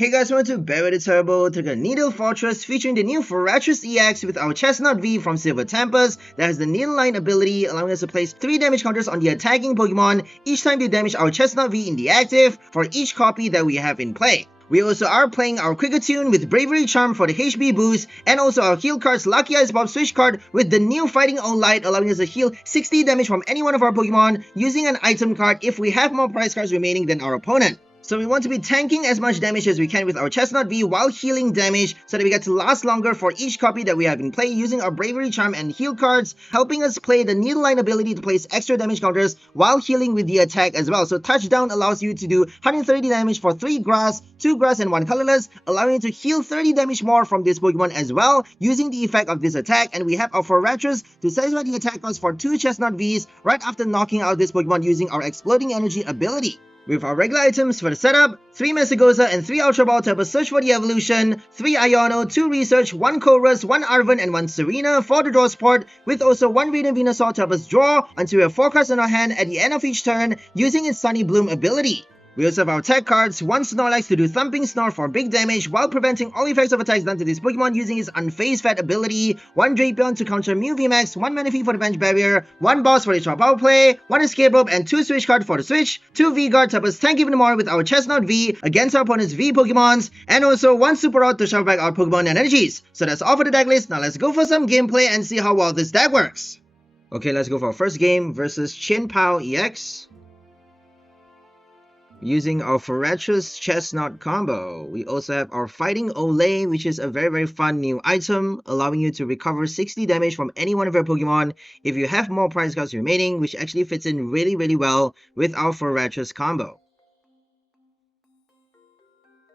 Hey guys, welcome to Bravery Turbo to the Needle Fortress featuring the new Forretress EX with our Chesnaught V from Silver Tempest that has the Needle Line ability, allowing us to place 3 damage counters on the attacking Pokemon each time they damage our Chesnaught V in the active for each copy that we have in play. We also are playing our Kricketune with Bravery Charm for the HP boost, and also our heal cards Lucky Ice Pop Switch Cart with the new Fighting Au Lait, allowing us to heal 60 damage from any one of our Pokemon using an item card if we have more prize cards remaining than our opponent. So we want to be tanking as much damage as we can with our Chesnaught V while healing damage so that we get to last longer for each copy that we have in play using our Bravery Charm and heal cards, helping us play the Needle Line ability to place extra damage counters while healing with the attack as well. So Touchdown allows you to do 130 damage for 3 grass, 2 grass and 1 colorless, allowing you to heal 30 damage more from this Pokemon as well using the effect of this attack. And we have our Forretress to satisfy the attack cost for 2 Chesnaught Vs right after knocking out this Pokemon using our Exploding Energy ability. With our regular items for the setup, 3 Mesagoza and 3 Ultra Ball to help us search for the evolution, 3 Iono, 2 Research, 1 Chorus, 1 Arven and 1 Serena for the draw support, with also 1 Radiant Venusaur to help us draw until we have 4 cards in our hand at the end of each turn using its Sunny Bloom ability. We also have our tech cards, 1 Snorlax to do Thumping Snore for big damage while preventing all effects of attacks done to this Pokemon using its Unfazed Fat ability, 1 Drapion to counter Mew VMAX, 1 Manaphy for the bench barrier, 1 Boss for the extra power play, 1 Escape Rope and 2 Switch Card for the switch, 2 V-Guard to help us tank even more with our Chesnaught V against our opponent's V Pokemons, and also 1 Super Rod to shuffle back our Pokemon energies. So that's all for the deck list. Now let's go for some gameplay and see how well this deck works. Okay, let's go for our first game versus Chien-Pao EX. Using our Forretress Chesnaught combo. We also have our Fighting Au Lait, which is a very fun new item, allowing you to recover 60 damage from any one of your Pokemon if you have more prize cards remaining, which actually fits in really well with our Forretress combo.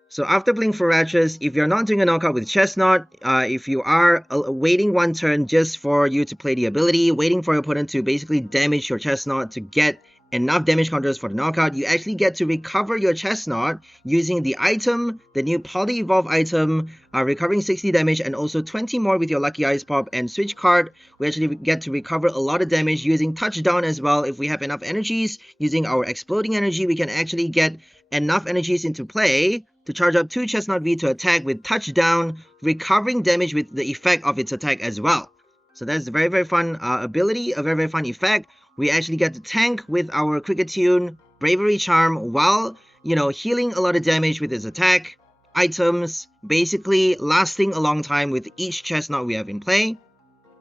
So after playing Forretress, if you're not doing a knockout with Chesnaught, if you are waiting one turn just for you to play the ability, waiting for your opponent to basically damage your Chesnaught to get enough damage counters for the knockout, you actually get to recover your Chesnaught using the item, the new Poly Evolve item, recovering 60 damage and also 20 more with your Lucky Ice Pop and Switch Card. We actually get to recover a lot of damage using Touchdown as well. If we have enough energies, using our Exploding Energy, we can actually get enough energies into play to charge up 2 Chesnaught V to attack with Touchdown, recovering damage with the effect of its attack as well. So that's a very fun ability, a very fun effect. We actually get to tank with our Kricketune Bravery Charm while, healing a lot of damage with its attack, items, basically lasting a long time with each Chesnaught we have in play.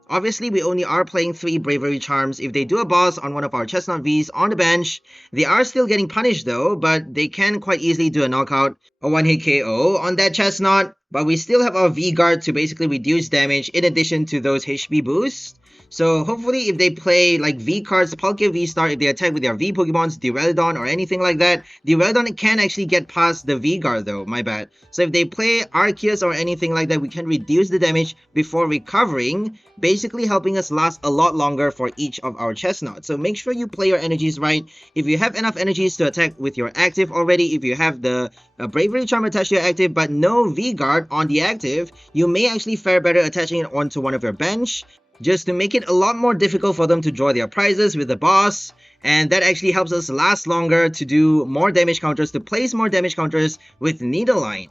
Obviously, we only are playing 3 Bravery Charms. If they do a boss on one of our Chesnaught Vs on the bench, they are still getting punished though, but they can quite easily do a knockout or 1-hit KO on that Chesnaught. But we still have our V-Guard to basically reduce damage in addition to those HP boosts. So hopefully if they play like V-Cards, Palkia V-Star, if they attack with their V-Pokemons, 𝑷𝒂𝒍𝒂𝒂 or anything like that, 𝑷𝒂𝒂𝒂𝒂 can actually get past the V-Guard though, my bad. So if they play Arceus or anything like that, we can reduce the damage before recovering, basically helping us last a lot longer for each of our Chesnaught. So make sure you play your energies right. If you have enough energies to attack with your active already, if you have the Bravery Charm attached to your active but no V-Guard on the active, you may actually fare better attaching it onto one of your bench, just to make it a lot more difficult for them to draw their prizes with the boss, and that actually helps us last longer to do more damage counters, to place more damage counters with Needle Line.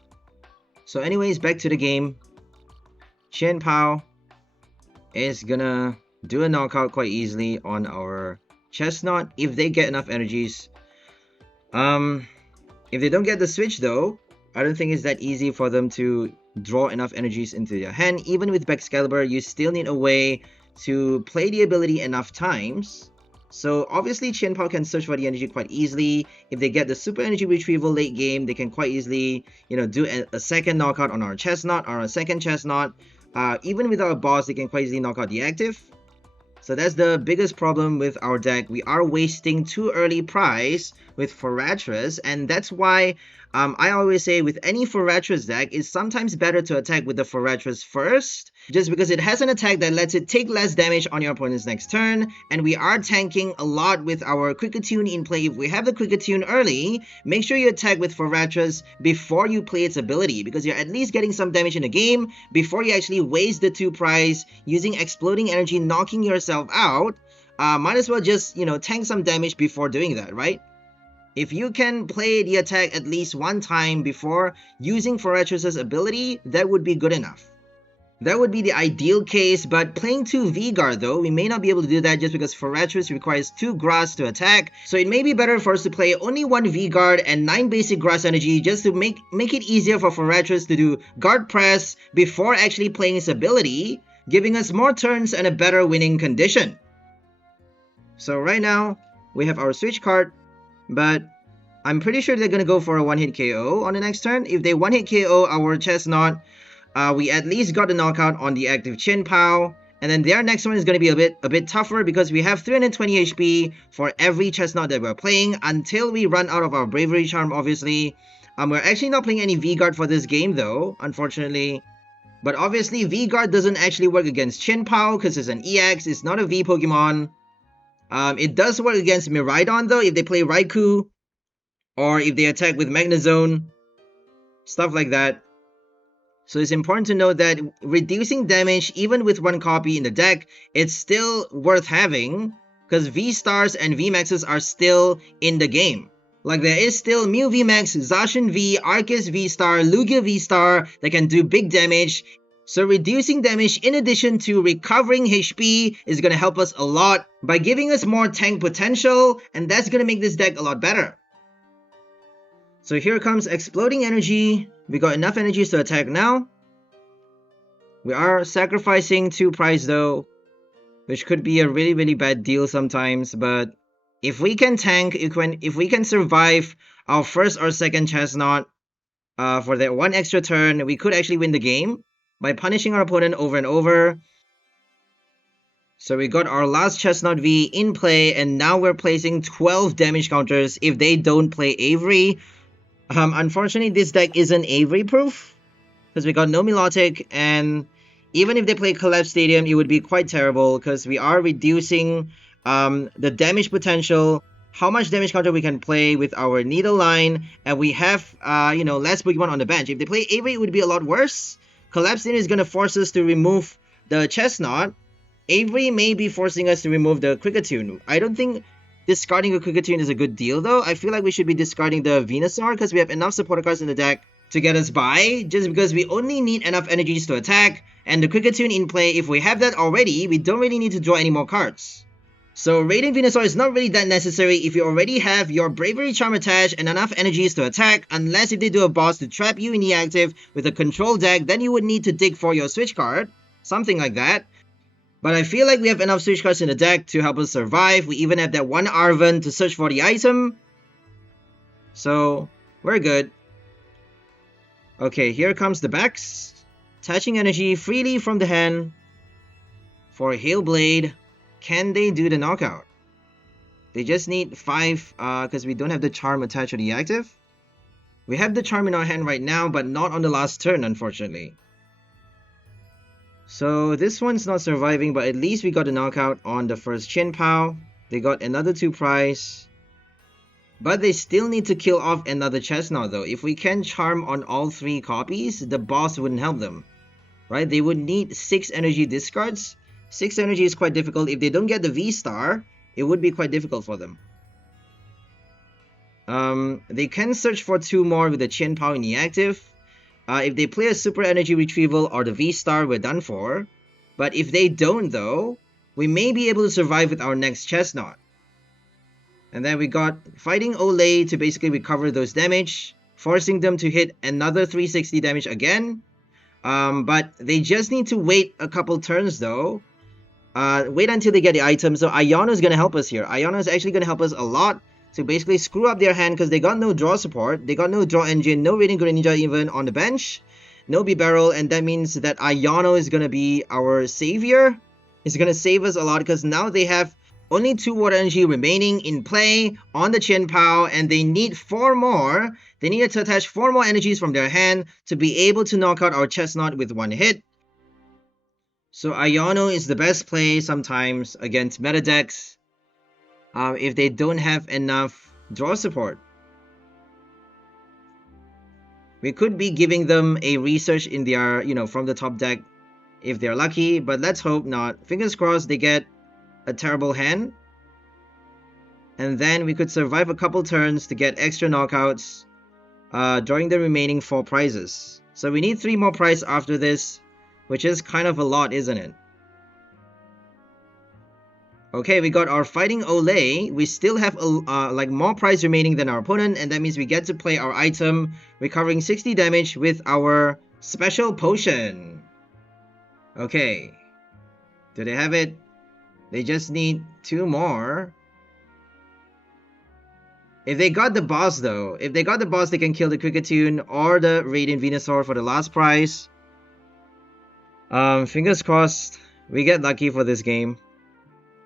So anyways, back to the game. Chien-Pao is gonna do a knockout quite easily on our Chesnaught if they get enough energies. If they don't get the switch though, I don't think it's that easy for them to draw enough energies into their hand. Even with 𝑬𝒄𝒂𝒓𝒄𝒄, you still need a way to play the ability enough times. So obviously Chien-Pao can search for the energy quite easily. If they get the super energy retrieval late game, they can quite easily, do a second knockout on our Chesnaught or a second Chesnaught. Even without a boss, they can quite easily knock out the active. So that's the biggest problem with our deck. We are wasting too early prize with Forretress, and that's why I always say with any Forretress deck, it's sometimes better to attack with the Forretress first, just because it has an attack that lets it take less damage on your opponent's next turn, and we are tanking a lot with our Kricketune in play. If we have the Kricketune early, make sure you attack with Forretress before you play its ability, because you're at least getting some damage in the game before you actually waste the 2 prize using Exploding Energy, knocking yourself out. Might as well just, tank some damage before doing that, right? If you can play the attack at least one time before using Forretress' ability, that would be good enough. That would be the ideal case, but playing 2 V-Guard though, we may not be able to do that just because Forretress requires 2 grass to attack, so it may be better for us to play only 1 V-Guard and 9 basic grass energy just to make it easier for Forretress to do guard press before actually playing his ability, giving us more turns and a better winning condition. So right now, we have our Switch Cart, but I'm pretty sure they're gonna go for a one-hit KO on the next turn. If they one-hit KO our Chesnaught, we at least got the knockout on the active Chien-Pao, and then their next one is going to be a bit tougher because we have 320 HP for every Chesnaught that we're playing until we run out of our Bravery Charm, obviously. We're actually not playing any V-Guard for this game though, unfortunately. But obviously V-Guard doesn't actually work against Chien-Pao because it's an EX, it's not a V Pokemon. It does work against Miraidon though if they play Raikou, or if they attack with Magnezone, stuff like that. So it's important to note that reducing damage even with 1 copy in the deck, it's still worth having because V-Stars and V-Maxes are still in the game. Like there is still Mew V-Max, Zacian V, Arceus V-Star, Lugia V-Star that can do big damage. So reducing damage in addition to recovering HP is going to help us a lot by giving us more tank potential, and that's going to make this deck a lot better. So here comes Exploding Energy. We got enough energies to attack now. We are sacrificing 2 prize though, which could be a really bad deal sometimes, but if we can tank, if we can survive our first or second Chesnaught for that 1 extra turn, we could actually win the game by punishing our opponent over and over. So we got our last Chesnaught V in play, and now we're placing 12 damage counters if they don't play Avery. Unfortunately, this deck isn't Avery proof because we got no Milotic, and even if they play Collapse Stadium, it would be quite terrible because we are reducing the damage potential, how much damage counter we can play with our Needle line, and we have less Pokemon on the bench. If they play Avery, it would be a lot worse. Collapse Stadium is going to force us to remove the Chesnaught. Avery may be forcing us to remove the Kricketune. I don't think discarding a Kricketune is a good deal though. I feel like we should be discarding the Venusaur because we have enough supporter cards in the deck to get us by, just because we only need enough energies to attack, and the Kricketune in play, if we have that already, we don't really need to draw any more cards. So Radiant Venusaur is not really that necessary if you already have your Bravery Charm attached and enough energies to attack, unless if they do a boss to trap you in the active with a control deck, then you would need to dig for your Switch card, something like that. But I feel like we have enough Switch cards in the deck to help us survive. We even have that 1 Arven to search for the item. So, we're good. Okay, here comes the backs. Attaching energy freely from the hand for Hail Blade. Can they do the knockout? They just need 5 because we don't have the charm attached to the active. We have the charm in our hand right now, but not on the last turn, unfortunately. So this one's not surviving, but at least we got a knockout on the first Chien-Pao. They got another 2 prize. But they still need to kill off another Chesnaught though. If we can charm on all 3 copies, the boss wouldn't help them. Right? They would need 6 energy discards. 6 energy is quite difficult. If they don't get the V-Star, it would be quite difficult for them. They can search for 2 more with the Chien-Pao in the active. If they play a Super Energy Retrieval or the V-Star, we're done for. But if they don't though, we may be able to survive with our next Chesnaught. And then we got Fighting Au Lait to basically recover those damage, forcing them to hit another 360 damage again. But they just need to wait a couple turns though. Wait until they get the item. So Iono is going to help us here. Iono is actually going to help us a lot to basically screw up their hand because they got no draw support. They got no draw engine, no Radiant Greninja even on the bench. No B-Barrel, and that means that Iono is going to be our savior. It's going to save us a lot because now they have only 2 water energy remaining in play on the Chien-Pao, and they need 4 more. They need to attach 4 more energies from their hand to be able to knock out our Chesnaught with 1 hit. So Iono is the best play sometimes against meta decks if they don't have enough draw support. We could be giving them a research in their, from the top deck if they're lucky, but let's hope not. Fingers crossed they get a terrible hand. and then we could survive a couple turns to get extra knockouts during the remaining 4 prizes. So we need 3 more prizes after this, which is kind of a lot, isn't it? Okay, we got our Fighting Au Lait. We still have like more prize remaining than our opponent, and that means we get to play our item, recovering 60 damage with our special potion. Okay, do they have it? They just need 2 more. If they got the boss though, if they got the boss, they can kill the Kricketune or the Radiant Venusaur for the last prize. Fingers crossed we get lucky for this game.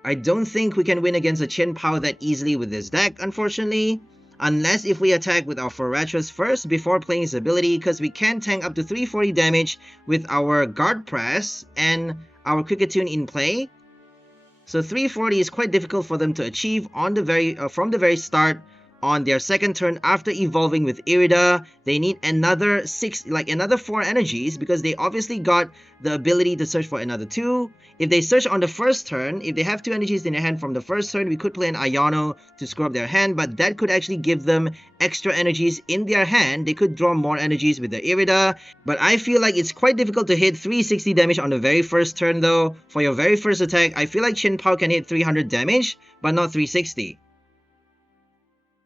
I don't think we can win against a Chien-Pao that easily with this deck, unfortunately. Unless if we attack with our Forretress first before playing his ability, because we can tank up to 340 damage with our Guard Press and our Kricketune in play. So 340 is quite difficult for them to achieve on the from the very start. On their second turn after evolving with Irida, they need another 4 energies, because they obviously got the ability to search for another 2. If they search on the first turn, if they have 2 energies in their hand from the first turn, we could play an Iono to screw up their hand, but that could actually give them extra energies in their hand. They could draw more energies with the Irida, but I feel like it's quite difficult to hit 360 damage on the very first turn though. For your very first attack, I feel like Chien-Pao can hit 300 damage, but not 360.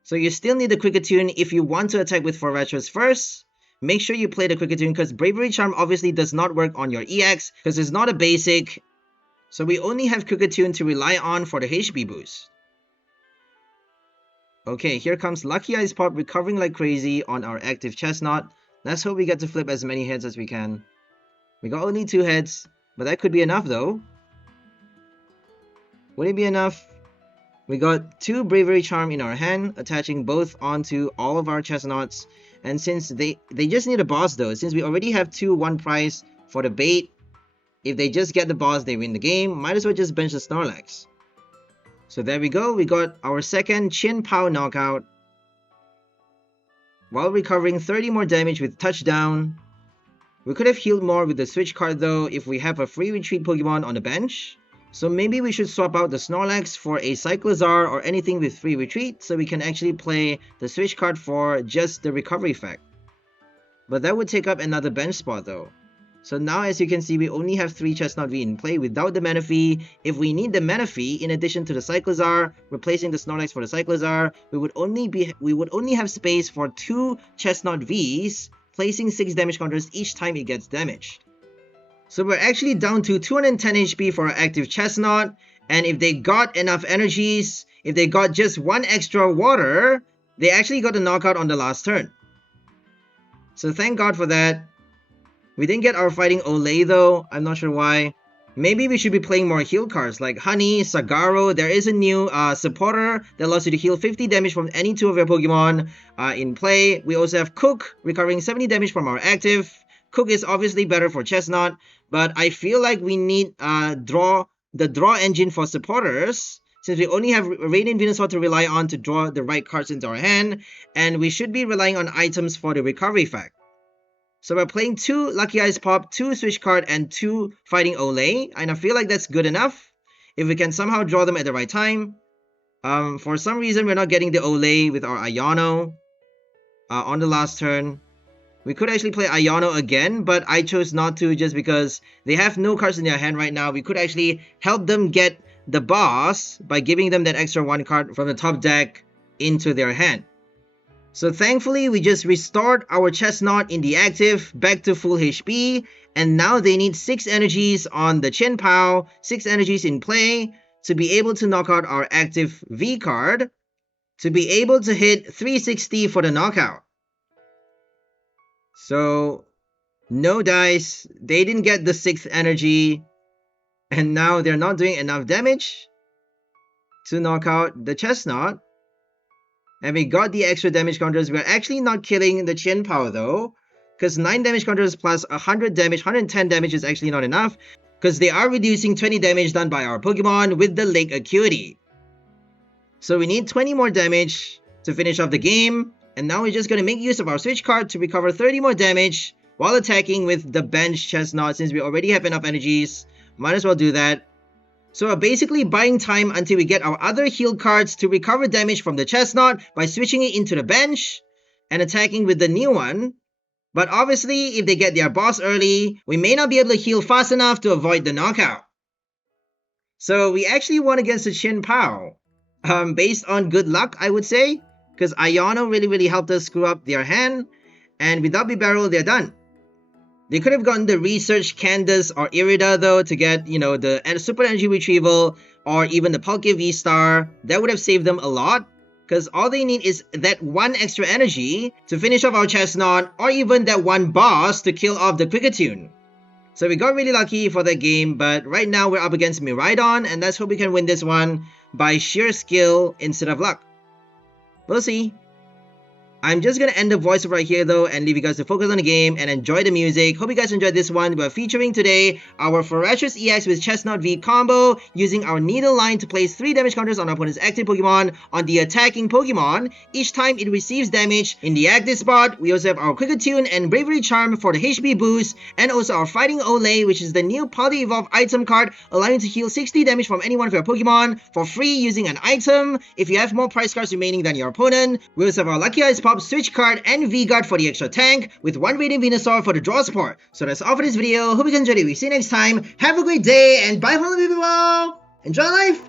So you still need the Kricketune if you want to attack with Forretress first. Make sure you play the Kricketune, because Bravery Charm obviously does not work on your EX, because it's not a basic. So we only have Kricketune to rely on for the HP boost. Okay, here comes Lucky Ice Pop recovering like crazy on our active Chesnaught. Let's hope we get to flip as many heads as we can. We got only 2 heads, but that could be enough though. Would it be enough? We got 2 Bravery Charm in our hand, attaching both onto all of our Chesnaughts. And since they just need a boss though, since we already have 2 1 prize for the bait, if they just get the boss, they win the game. Might as well just bench the Snorlax. So there we go, we got our second Chien-Pao knockout, while recovering 30 more damage with touchdown. We could have healed more with the Switch Cart though if we have a free retreat Pokemon on the bench. So maybe we should swap out the Snorlax for a Cyclozar or anything with free retreat, so we can actually play the Switch Card for just the recovery effect. But that would take up another bench spot though. So now as you can see, we only have 3 Chesnaught V in play without the Manaphy. If we need the Manaphy in addition to the Cyclozar, replacing the Snorlax for the Cyclozar, we would only have space for 2 Chesnaught Vs, placing 6 damage counters each time it gets damaged. So we're actually down to 210 HP for our active Chesnaught, and if they got enough energies, if they got just 1 extra water, they actually got a knockout on the last turn. So thank God for that. We didn't get our Fighting Au Lait though, I'm not sure why. Maybe we should be playing more heal cards like Honey, Sagaro. There is a new supporter that allows you to heal 50 damage from any 2 of your Pokemon in play. We also have Cook, recovering 70 damage from our active. Cook is obviously better for Chesnaught, but I feel like we need the draw engine for supporters, since we only have Radiant Venusaur to rely on to draw the right cards into our hand, and we should be relying on items for the recovery effect. So we're playing 2 Lucky Ice Pop, 2 Switch Card, and 2 Fighting Au Lait, and I feel like that's good enough if we can somehow draw them at the right time. For some reason, we're not getting the Au Lait with our Iono on the last turn. We could actually play Iono again, but I chose not to just because they have no cards in their hand right now. We could actually help them get the boss by giving them that extra 1 card from the top deck into their hand. So thankfully, we just restored our Chesnaught in the active back to full HP, and now they need 6 energies on the Chien-Pao, 6 energies in play to be able to knock out our active V card, to be able to hit 360 for the knockout. So, no dice, they didn't get the 6th energy, and now they're not doing enough damage to knock out the Chesnaught. And we got the extra damage counters. We're actually not killing the Chien-Pao though, because 9 damage counters plus 100 damage, 110 damage is actually not enough, because they are reducing 20 damage done by our Pokemon with the Lake Acuity. So we need 20 more damage to finish off the game. And now we're just going to make use of our Switch Card to recover 30 more damage while attacking with the bench Chesnaught, since we already have enough energies. Might as well do that. So we're basically buying time until we get our other heal cards to recover damage from the Chesnaught by switching it into the bench and attacking with the new one. But obviously, if they get their boss early, we may not be able to heal fast enough to avoid the knockout. So we actually won against the Chien-Pao. Based on good luck, I would say, because Iono really helped us screw up their hand, and without B-Barrel, they're done. They could have gotten the Research Candace or Irida though to get, the Super Energy Retrieval or even the Palkia V-Star. That would have saved them a lot, because all they need is that one extra energy to finish off our Chesnaught, or even that one boss to kill off the Kricketune. So we got really lucky for that game, but right now we're up against Miraidon, and let's hope we can win this one by sheer skill instead of luck. We'll see. I'm just gonna end the voiceover right here though and leave you guys to focus on the game and enjoy the music. Hope you guys enjoyed this one. We're featuring today our Forretress EX with Chesnaught V combo, using our needle line to place 3 damage counters on our opponent's active Pokemon on the attacking Pokemon each time it receives damage. In the active spot, we also have our Kricketune and Bravery Charm for the HP boost, and also our Fighting Au Lait, which is the new Poly Evolve item card, allowing you to heal 60 damage from any one of your Pokemon for free using an item if you have more prize cards remaining than your opponent. We also have our Lucky Ice Pop Switch Cart and V-Guard for the extra tank, with 1 Radiant Venusaur for the draw support. So that's all for this video. Hope you enjoyed it. We'll see you next time. Have a great day and bye from the people. Enjoy life!